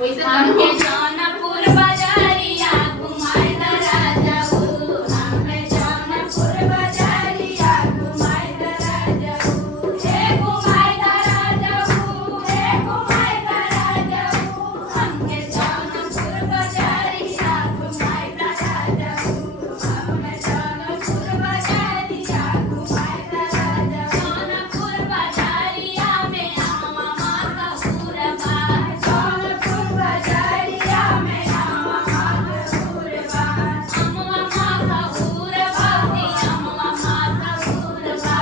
वैसे हमके जौनपुर बाजारिया घुमाए द राजाऊ, हमके जौनपुर बाजारिया घुमाए द राजाऊ, हे घुमाए द राजाऊ, हे घुमाए द राजाऊ, हमके जौनपुर बाजारिया घुमाए द राजाऊ, हमके जौनपुर बाजारिया घुमाए द राजाऊ, जौनपुर बाजारिया में आवा माता पूरबा, जौनपुर बाजारिया में आवा माता पूरबा, अमवा माता पूरबा दी अमवा माता पूरबा,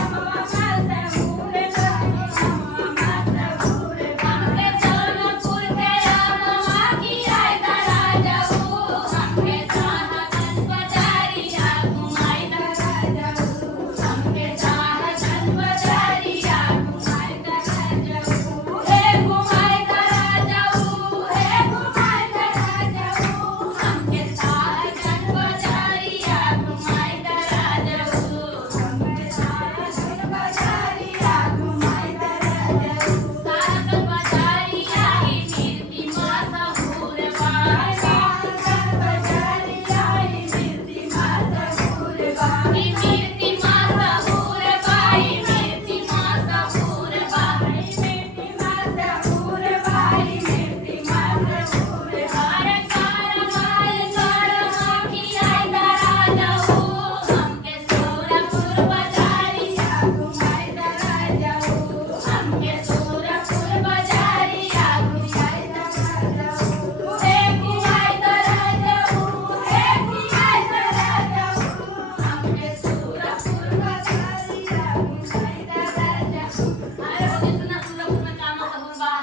अमवा माता पूरबा दी अमवा माता पूरबा, हमके जौनपुर के अमवा की आए द राजाऊ, हमके चाहत बाजारिया घुमाए द राजाऊ, हमके चाहत बाजारिया घुमाए द राजाऊ, हे घुमाए द राजाऊ, हे घुमाए द राजाऊ, हमके चाहत बाजारिया घुमाए द राजाऊ, हमके चाहत बाजारिया घुमाए द राजाऊ, सारक बाजारिया ही कीर्ति माता पूरबा, सारक बाजारिया ही कीर्ति माता पूरबा, ही कीर्ति माता पूरबा, ही कीर्ति माता पूरबा, ही कीर्ति माता पूरबा, ही कीर्ति माता पूरबा, रे कारवाई कारवा की आए द राजाऊ, हमके सोरपुर बाजारिया घुमाए द राजाऊ, हमके सोरपुर बाजारिया घुमाए द राजाऊ, हे घुमाए द राजाऊ, हे घुमाए द राजाऊ, हमके सोरपुर बाजारिया घुमाए द राजाऊ, अरे वो सुना सोरपुर में काम खबर बा,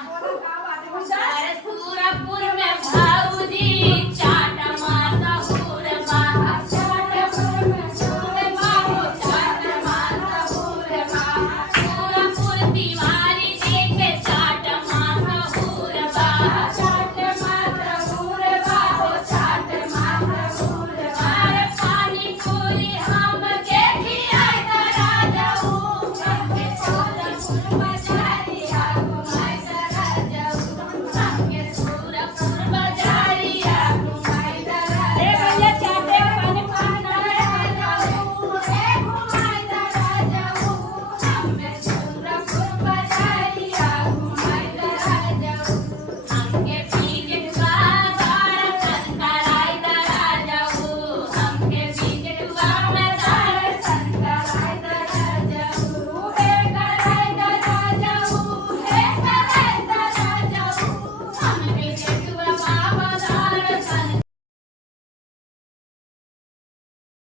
अरे सोरपुर